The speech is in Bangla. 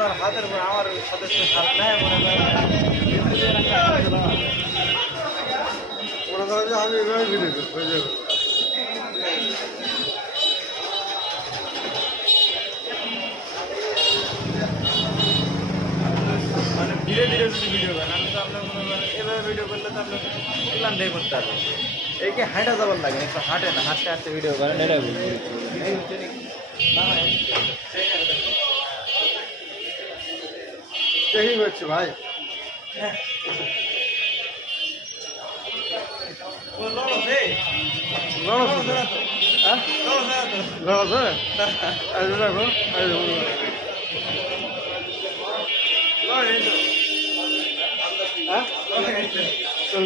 আপনার হাতের উপর আমার সদস্য হাত নেয় মনে করেন যে আমি এভাবে ভিডিও করবো হয়ে যাবে। মানে ধীরে ধীরে যদি ভিডিও করেন আমি তো আপনার মনে করেন এভাবে ভিডিও করলে তো আপনার প্ল্যান দিয়ে করতে হবে এই কি হাঁটা যাবার লাগে একটু হাঁটে না হাঁটতে হাঁটতে ভিডিও করেন এটা দেখি হচ্ছে ভাই হ্যাঁ